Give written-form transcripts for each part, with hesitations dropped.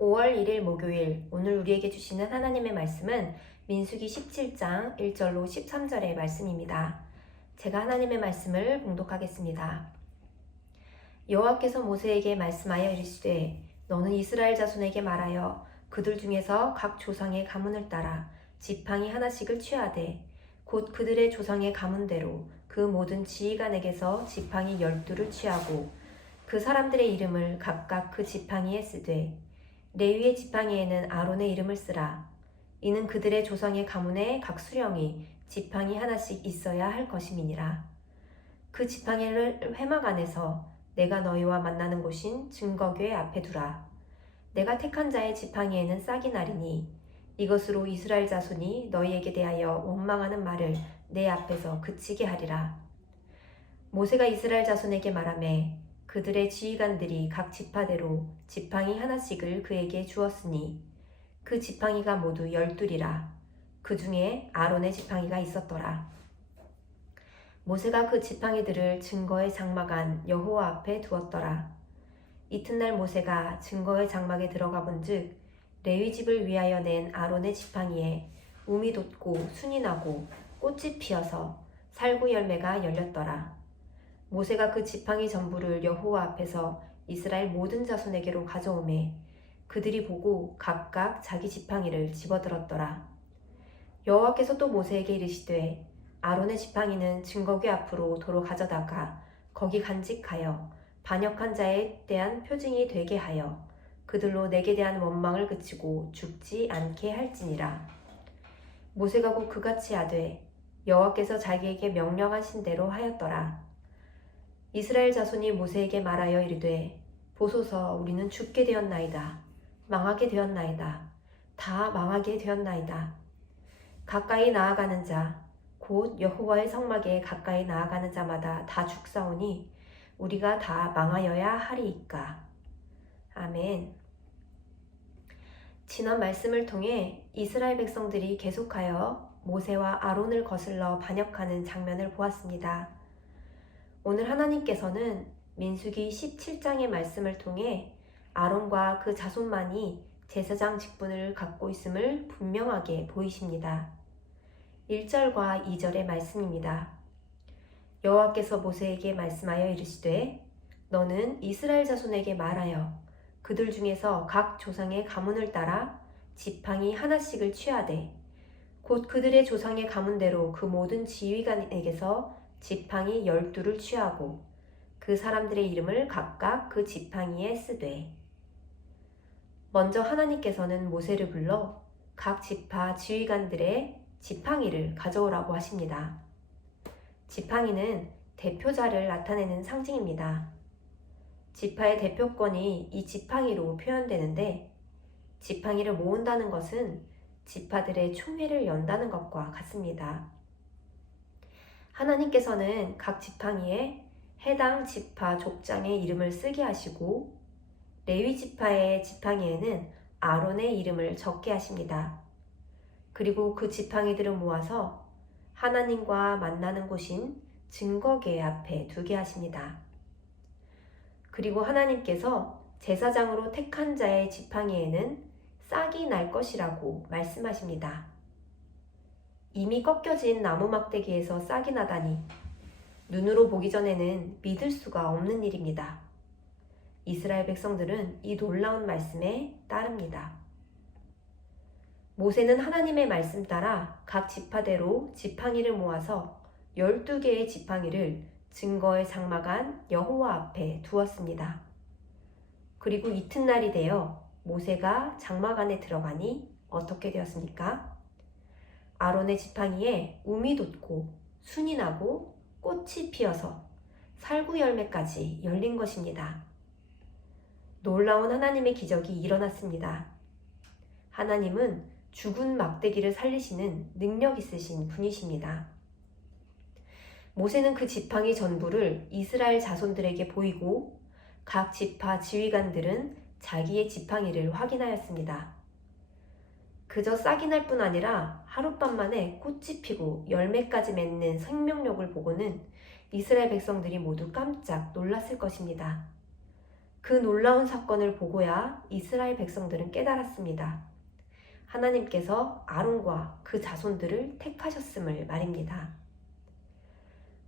5월 1일 목요일, 오늘 우리에게 주시는 하나님의 말씀은 민수기 17장 1절로 13절의 말씀입니다. 제가 하나님의 말씀을 봉독하겠습니다. 여호와께서 모세에게 말씀하여 이르시되 너는 이스라엘 자손에게 말하여 그들 중에서 각 조상의 가문을 따라 지팡이 하나씩을 취하되 곧 그들의 조상의 가문대로 그 모든 지휘관에게서 지팡이 12를 취하고 그 사람들의 이름을 각각 그 지팡이에 쓰되 레위의 지팡이에는 아론의 이름을 쓰라. 이는 그들의 조상의 가문에 각 수령이 지팡이 하나씩 있어야 할 것임이니라. 그 지팡이를 회막 안에서 내가 너희와 만나는 곳인 증거궤 앞에 두라. 내가 택한 자의 지팡이에는 싹이 나리니 이것으로 이스라엘 자손이 너희에게 대하여 원망하는 말을 내 앞에서 그치게 하리라. 모세가 이스라엘 자손에게 말하매 그들의 지휘관들이 각 지파대로 지팡이 하나씩을 그에게 주었으니 그 지팡이가 모두 12이라. 그 중에 아론의 지팡이가 있었더라. 모세가 그 지팡이들을 증거의 장막 안 여호와 앞에 두었더라. 이튿날 모세가 증거의 장막에 들어가 본즉 레위 집을 위하여 낸 아론의 지팡이에 움이 돋고 순이 나고 꽃이 피어서 살구 열매가 열렸더라. 모세가 그 지팡이 전부를 여호와 앞에서 이스라엘 모든 자손에게로 가져오매 그들이 보고 각각 자기 지팡이를 집어들었더라. 여호와께서 또 모세에게 이르시되 아론의 지팡이는 증거궤 앞으로 도로 가져다가 거기 간직하여 반역한 자에 대한 표징이 되게 하여 그들로 내게 대한 원망을 그치고 죽지 않게 할지니라. 모세가 곧 그같이 하되 여호와께서 자기에게 명령하신 대로 하였더라. 이스라엘 자손이 모세에게 말하여 이르되 보소서 우리는 죽게 되었나이다. 망하게 되었나이다. 다 망하게 되었나이다. 가까이 나아가는 자 곧 여호와의 성막에 가까이 나아가는 자마다 다 죽사오니 우리가 다 망하여야 하리이까. 아멘. 지난 말씀을 통해 이스라엘 백성들이 계속하여 모세와 아론을 거슬러 반역하는 장면을 보았습니다. 오늘 하나님께서는 민수기 17장의 말씀을 통해 아론과 그 자손만이 제사장 직분을 갖고 있음을 분명하게 보이십니다. 1절과 2절의 말씀입니다. 여호와께서 모세에게 말씀하여 이르시되 너는 이스라엘 자손에게 말하여 그들 중에서 각 조상의 가문을 따라 지팡이 하나씩을 취하되 곧 그들의 조상의 가문대로 그 모든 지휘관에게서 지팡이 12를 취하고 그 사람들의 이름을 각각 그 지팡이에 쓰되. 먼저 하나님께서는 모세를 불러 각 지파 지휘관들의 지팡이를 가져오라고 하십니다. 지팡이는 대표자를 나타내는 상징입니다. 지파의 대표권이 이 지팡이로 표현되는데 지팡이를 모은다는 것은 지파들의 총회를 연다는 것과 같습니다. 하나님께서는 각 지팡이에 해당 지파 족장의 이름을 쓰게 하시고 레위 지파의 지팡이에는 아론의 이름을 적게 하십니다. 그리고 그 지팡이들을 모아서 하나님과 만나는 곳인 증거궤 앞에 두게 하십니다. 그리고 하나님께서 제사장으로 택한 자의 지팡이에는 싹이 날 것이라고 말씀하십니다. 이미 꺾여진 나무 막대기에서 싹이 나다니 눈으로 보기 전에는 믿을 수가 없는 일입니다. 이스라엘 백성들은 이 놀라운 말씀에 따릅니다. 모세는 하나님의 말씀 따라 각 지파대로 지팡이를 모아서 12개의 지팡이를 증거의 장막 안 여호와 앞에 두었습니다. 그리고 이튿날이 되어 모세가 장막 안에 들어가니 어떻게 되었습니까? 아론의 지팡이에 움이 돋고 순이 나고 꽃이 피어서 살구 열매까지 열린 것입니다. 놀라운 하나님의 기적이 일어났습니다. 하나님은 죽은 막대기를 살리시는 능력 있으신 분이십니다. 모세는 그 지팡이 전부를 이스라엘 자손들에게 보이고 각 지파 지휘관들은 자기의 지팡이를 확인하였습니다. 그저 싹이 날 뿐 아니라 하룻밤 만에 꽃이 피고 열매까지 맺는 생명력을 보고는 이스라엘 백성들이 모두 깜짝 놀랐을 것입니다. 그 놀라운 사건을 보고야 이스라엘 백성들은 깨달았습니다. 하나님께서 아론과 그 자손들을 택하셨음을 말입니다.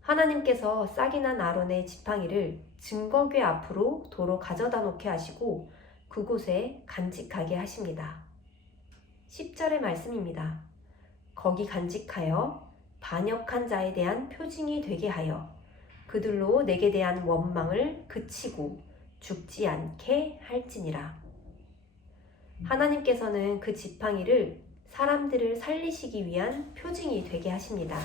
하나님께서 싹이 난 아론의 지팡이를 증거궤 앞으로 도로 가져다 놓게 하시고 그곳에 간직하게 하십니다. 10절의 말씀입니다. 거기 간직하여 반역한 자에 대한 표징이 되게 하여 그들로 내게 대한 원망을 그치고 죽지 않게 할지니라. 하나님께서는 그 지팡이를 사람들을 살리시기 위한 표징이 되게 하십니다.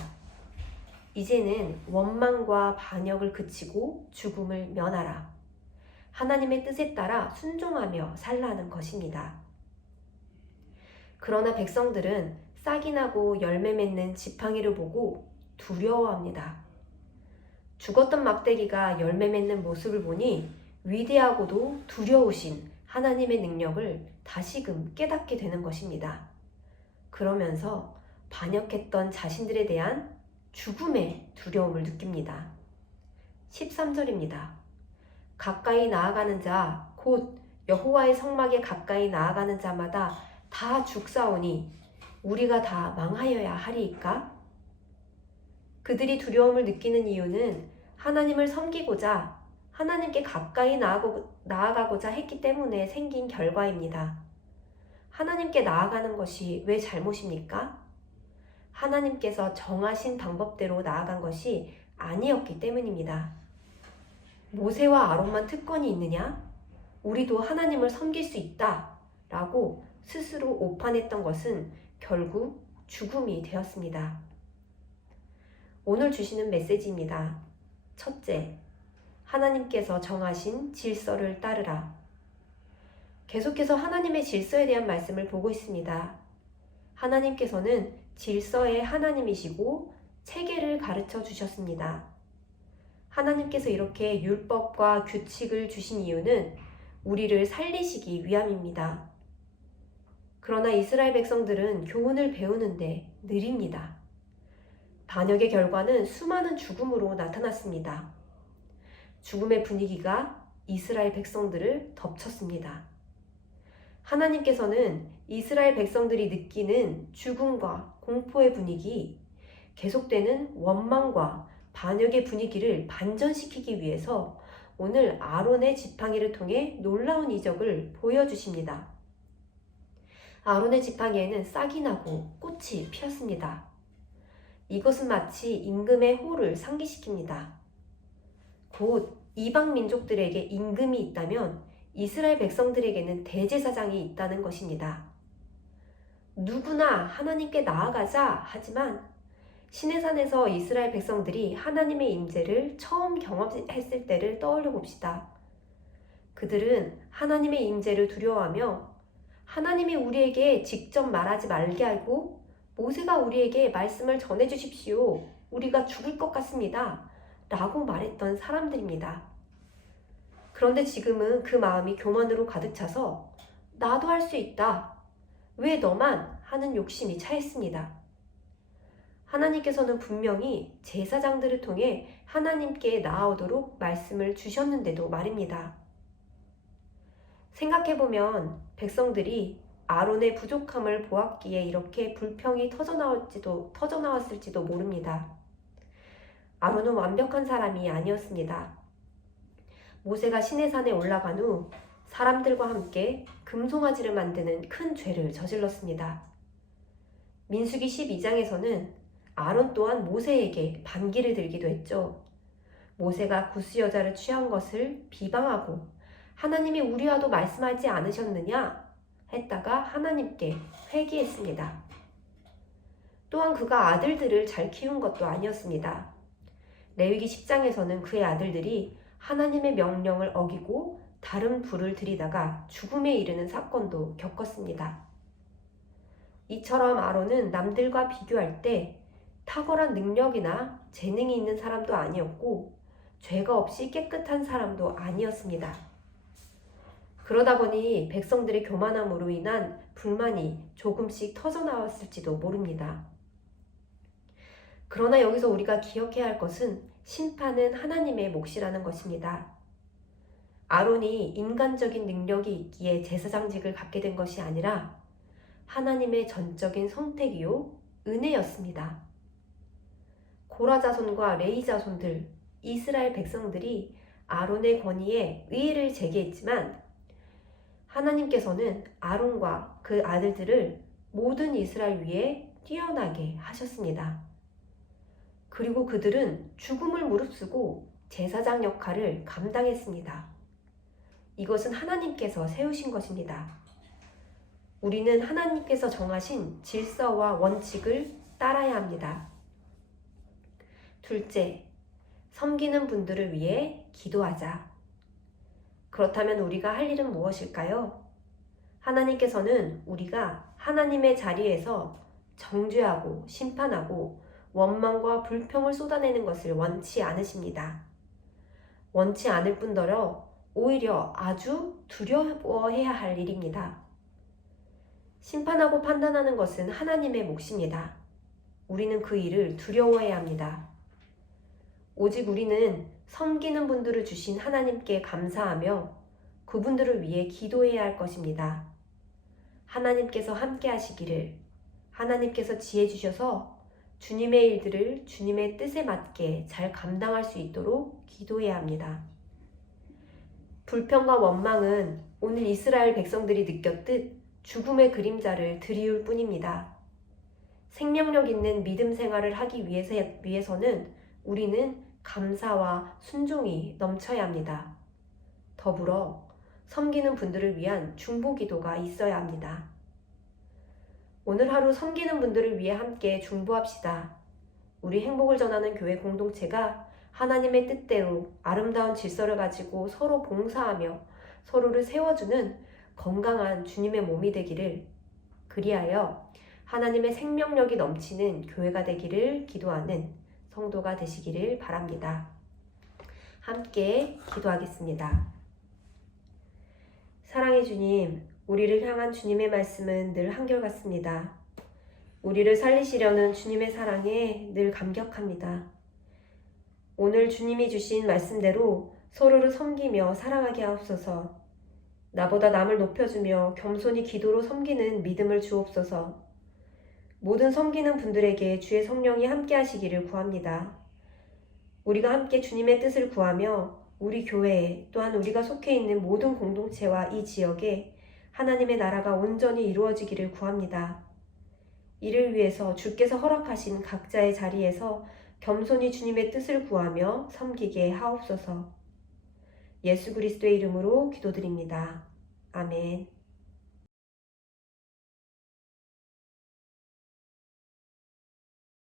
이제는 원망과 반역을 그치고 죽음을 면하라. 하나님의 뜻에 따라 순종하며 살라는 것입니다. 그러나 백성들은 싹이 나고 열매 맺는 지팡이를 보고 두려워합니다. 죽었던 막대기가 열매 맺는 모습을 보니 위대하고도 두려우신 하나님의 능력을 다시금 깨닫게 되는 것입니다. 그러면서 반역했던 자신들에 대한 죽음의 두려움을 느낍니다. 13절입니다. 가까이 나아가는 자, 곧 여호와의 성막에 가까이 나아가는 자마다 다 죽사오니 우리가 다 망하여야 하리이까? 그들이 두려움을 느끼는 이유는 하나님을 섬기고자 하나님께 가까이 나아가고자 했기 때문에 생긴 결과입니다. 하나님께 나아가는 것이 왜 잘못입니까? 하나님께서 정하신 방법대로 나아간 것이 아니었기 때문입니다. 모세와 아론만 특권이 있느냐? 우리도 하나님을 섬길 수 있다 라고 스스로 오판했던 것은 결국 죽음이 되었습니다. 오늘 주시는 메시지입니다. 첫째, 하나님께서 정하신 질서를 따르라. 계속해서 하나님의 질서에 대한 말씀을 보고 있습니다. 하나님께서는 질서의 하나님이시고 체계를 가르쳐 주셨습니다. 하나님께서 이렇게 율법과 규칙을 주신 이유는 우리를 살리시기 위함입니다. 그러나 이스라엘 백성들은 교훈을 배우는데 느립니다. 반역의 결과는 수많은 죽음으로 나타났습니다. 죽음의 분위기가 이스라엘 백성들을 덮쳤습니다. 하나님께서는 이스라엘 백성들이 느끼는 죽음과 공포의 분위기, 계속되는 원망과 반역의 분위기를 반전시키기 위해서 오늘 아론의 지팡이를 통해 놀라운 이적을 보여주십니다. 아론의 지팡이에는 싹이 나고 꽃이 피었습니다. 이것은 마치 임금의 호를 상기시킵니다. 곧 이방 민족들에게 임금이 있다면 이스라엘 백성들에게는 대제사장이 있다는 것입니다. 누구나 하나님께 나아가자 하지만 시내산에서 이스라엘 백성들이 하나님의 임재를 처음 경험했을 때를 떠올려 봅시다. 그들은 하나님의 임재를 두려워하며 하나님이 우리에게 직접 말하지 말게 하고 모세가 우리에게 말씀을 전해주십시오. 우리가 죽을 것 같습니다. 라고 말했던 사람들입니다. 그런데 지금은 그 마음이 교만으로 가득 차서 나도 할 수 있다. 왜 너만 하는 욕심이 차있습니다. 하나님께서는 분명히 제사장들을 통해 하나님께 나아오도록 말씀을 주셨는데도 말입니다. 생각해보면 백성들이 아론의 부족함을 보았기에 이렇게 불평이 터져나왔을지도 모릅니다. 아론은 완벽한 사람이 아니었습니다. 모세가 시내산에 올라간 후 사람들과 함께 금송아지를 만드는 큰 죄를 저질렀습니다. 민수기 12장에서는 아론 또한 모세에게 반기를 들기도 했죠. 모세가 구스 여자를 취한 것을 비방하고 하나님이 우리와도 말씀하지 않으셨느냐 했다가 하나님께 회개했습니다. 또한 그가 아들들을 잘 키운 것도 아니었습니다. 레위기 10장에서는 그의 아들들이 하나님의 명령을 어기고 다른 불을 들이다가 죽음에 이르는 사건도 겪었습니다. 이처럼 아론은 남들과 비교할 때 탁월한 능력이나 재능이 있는 사람도 아니었고 죄가 없이 깨끗한 사람도 아니었습니다. 그러다 보니 백성들의 교만함으로 인한 불만이 조금씩 터져나왔을지도 모릅니다. 그러나 여기서 우리가 기억해야 할 것은 심판은 하나님의 몫이라는 것입니다. 아론이 인간적인 능력이 있기에 제사장직을 갖게 된 것이 아니라 하나님의 전적인 선택이요 은혜였습니다. 고라 자손과 레위 자손들, 이스라엘 백성들이 아론의 권위에 의의를 제기했지만 하나님께서는 아론과 그 아들들을 모든 이스라엘 위에 뛰어나게 하셨습니다. 그리고 그들은 죽음을 무릅쓰고 제사장 역할을 감당했습니다. 이것은 하나님께서 세우신 것입니다. 우리는 하나님께서 정하신 질서와 원칙을 따라야 합니다. 둘째, 섬기는 분들을 위해 기도하자. 그렇다면 우리가 할 일은 무엇일까요? 하나님께서는 우리가 하나님의 자리에서 정죄하고 심판하고 원망과 불평을 쏟아내는 것을 원치 않으십니다. 원치 않을 뿐더러 오히려 아주 두려워해야 할 일입니다. 심판하고 판단하는 것은 하나님의 몫입니다. 우리는 그 일을 두려워해야 합니다. 오직 우리는 섬기는 분들을 주신 하나님께 감사하며 그분들을 위해 기도해야 할 것입니다. 하나님께서 함께 하시기를, 하나님께서 지혜 주셔서 주님의 일들을 주님의 뜻에 맞게 잘 감당할 수 있도록 기도해야 합니다. 불평과 원망은 오늘 이스라엘 백성들이 느꼈듯 죽음의 그림자를 드리울 뿐입니다. 생명력 있는 믿음 생활을 하기 위해서는 우리는 감사와 순종이 넘쳐야 합니다. 더불어 섬기는 분들을 위한 중보 기도가 있어야 합니다. 오늘 하루 섬기는 분들을 위해 함께 중보합시다. 우리 행복을 전하는 교회 공동체가 하나님의 뜻대로 아름다운 질서를 가지고 서로 봉사하며 서로를 세워주는 건강한 주님의 몸이 되기를, 그리하여 하나님의 생명력이 넘치는 교회가 되기를 기도하는 성도가 되시기를 바랍니다. 함께 기도하겠습니다. 사랑의 주님, 우리를 향한 주님의 말씀은 늘 한결같습니다. 우리를 살리시려는 주님의 사랑에 늘 감격합니다. 오늘 주님이 주신 말씀대로 서로를 섬기며 사랑하게 하옵소서. 나보다 남을 높여주며 겸손히 기도로 섬기는 믿음을 주옵소서. 모든 섬기는 분들에게 주의 성령이 함께 하시기를 구합니다. 우리가 함께 주님의 뜻을 구하며 우리 교회에, 또한 우리가 속해 있는 모든 공동체와 이 지역에 하나님의 나라가 온전히 이루어지기를 구합니다. 이를 위해서 주께서 허락하신 각자의 자리에서 겸손히 주님의 뜻을 구하며 섬기게 하옵소서. 예수 그리스도의 이름으로 기도드립니다. 아멘.